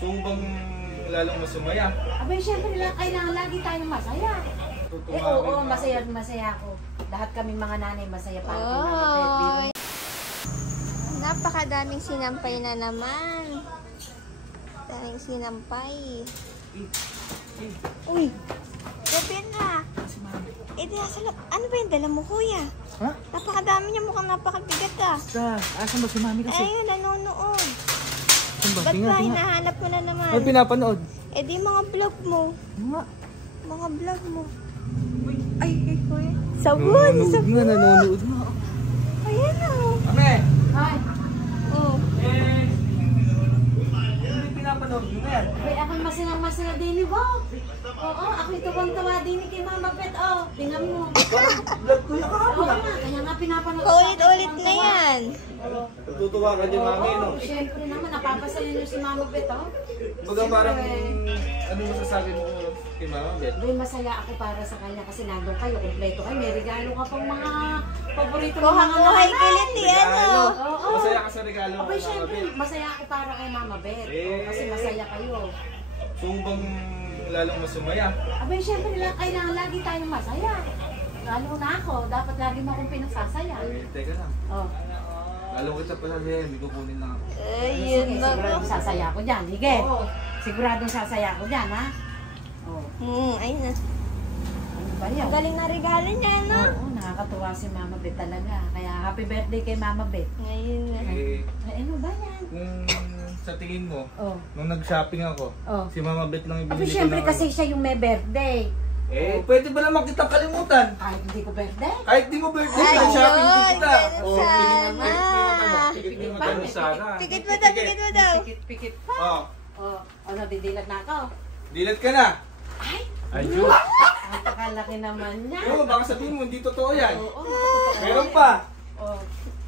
So bang lalong masumaya? Abay, syempre kailangan lagi tayong masaya. Oo, masaya ako. Lahat kami mga nanay masaya para kay Mama Bet. Napakadaming sinampay na naman. Daming sinampay. Uy, gabi na. Ano ba yung dala mo, kuya? Ha? Napakadami niya, mukhang napakabigat ah. Asan ba si Mami kasi? Ayun, nanonood. Saan ba? Ba't ba hinahanap mo na naman? Ano pinapanood? Eh di mga vlog mo. Nga. Mga vlog mo. Ay, kuya. Sabon! Sabon! Nanonood nga. Ayan o. Ame! Hi. Oh. Ano pinapanood mo na yan? Abay, ako'y masinang-masina din ni Bob. Oo, ako'y tuwang-tawa din kay Mama Bet. Oh, tingnan mo. Vlog ko yung kahapon. Oo nga, kaya nga pinapanood. Paulit-ulit na yan. Natutuwa ka dyan, Mami, no? Siyempre naman, napapasaya niyo si Mama Bet, oh. Baga parang, ano masasabi mo kay Mama Bet? Abay, masaya ako para sa kanya kasi nandun kayo, kompleto kayo. May regalo ka pang mga paborito ng mga Kuha-kuhay nanay. kilit ano. Oo. Masaya ka sa regalo mo, Abay, Mama siyempre, Bet. masaya ako para kay Mama Bet. Kasi masaya kayo. So bang lalong masumaya? Abay, siyempre, kailangan lagi tayong masaya. Lalo na ako, dapat lagi mo akong pinagsasaya. Teka lang. Oh. Lalong kita pa sabihin, may kukunin na ako. Ayun Sige, na. siguradong sasaya ko dyan. Sige. Siguradong sasaya ko dyan, ha? Oh. Ayun na. Ano ba yan? Ang galing na regalo niya, no? Oo, nakakatuwa si Mama Bet talaga. Kaya happy birthday kay Mama Bet. Ngayon na. Ay, ano ba yan? Kung sa tingin mo, Oh. nung nag-shopping ako, Oh. si Mama Bet lang Abay, ibinili ko siyempre ng... kasi siya yung may birthday. Pwede ba naman kitang kalimutan? Kahit hindi ko birthday. Kahit di mo birthday, Ayun, nag-shopping din kita. ganun sana. Pikit mo magkano sana. Pikit mo daw, pikit mo daw. Pikit pa. Oh, Oh, ano, didilat na ako. dilat ka na. Ay, Ayun. napakalaki naman niya. Oo, baka sabihin mo, hindi totoo yan. Oo, Meron pa. Oh.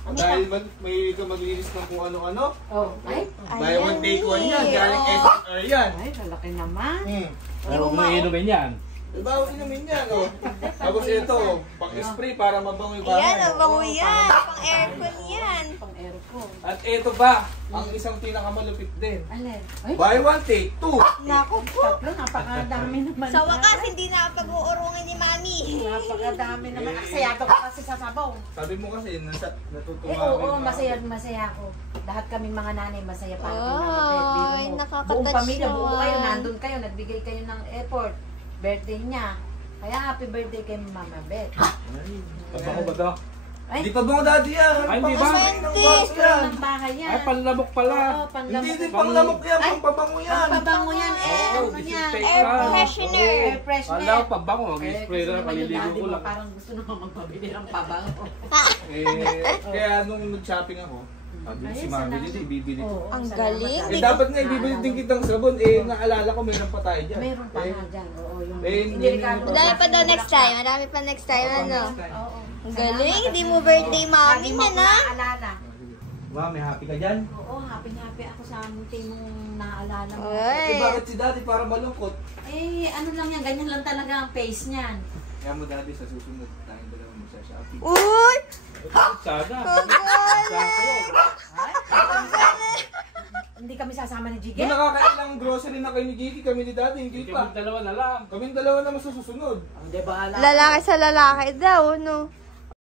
Ano Dahil pa? may maglinis ng kung ano-ano. Oh, ay. Buy one, take one yan. eh, Galing oh. SR yan. Ay, kalaki naman. Hindi mo ma- Bawal inumin yan, oh. Tapos ito, pang-spray para mabango yung Yan, bahay. mabango yan. Pang aircon yan. Pang aircon. At ito ba, ang isang pinakamalupit din. Alin? Ay, Buy one, take two. Naku po. tatlo, napakadami naman. Sa wakas, hindi na pag-uurungan ni Mami. Napakadami naman. Aksayado ko kasi sa sabaw. Sabi mo kasi, natutuwa Oo, kami, masaya ako. Lahat kaming mga nanay masaya para kay Ay, Mama Bet. Biro mo, nakaka-touch buong pamilya, buo kayo, naman. nandun kayo, nagbigay kayo ng effort. Birthday niya. Kaya happy birthday kay Mama Bet. Pabango ba to? Ay, Di pa bang daddy yan? Ay, hindi ba? Pang-spray ng Hindi. box yan. ng bahay yan. Ay, panlamok pala. Oo, panlamok. Hindi din panglamok yan, Ay, pangpabango yan. Pabango yan, eh. Oo, Ano yan? disinfect. Air Ah, freshener. Air freshener. Wala ko pabango. Mag-spray Kasi na naman yung paliligo daddy ko mo lang. parang gusto naman magpabili ng pabango. Kaya nung nag-shopping ako, sabi Ay, si Mami salamat. dito, ibibili ko. Oo, Ang salamat, galing. salamat. Dapat nga ibibili din kitang sabon. Naalala ko, mayroon pa tayo dyan. Meron pa nga dyan. Oo, yung hindi Ricardo. Madami pa daw next time. Madami pa next time, ano? Oo. Ang galing. Hindi mo birthday, Mami, Lagi mo na akong na. naaalala. Mami, happy ka dyan? Oo, happy ako sa munti mong naaalala mo. Uy. Bakit si daddy para malungkot? Eh, ano lang yan, ganyan lang talaga ang face niyan. Kaya mo daddy, sa susunod, tayong dalawa mo sa shopping. Uy! Sana. Ang galing. Hindi kami sasama ni Jiggy. Kung nakakailang grocery na kayo ni Gigi, kami ni daddy, hindi Hindi pa. kami dalawa na lang. Kaming dalawa naman sa susunod. Hindi ba ala? Lalaki sa lalaki daw, no?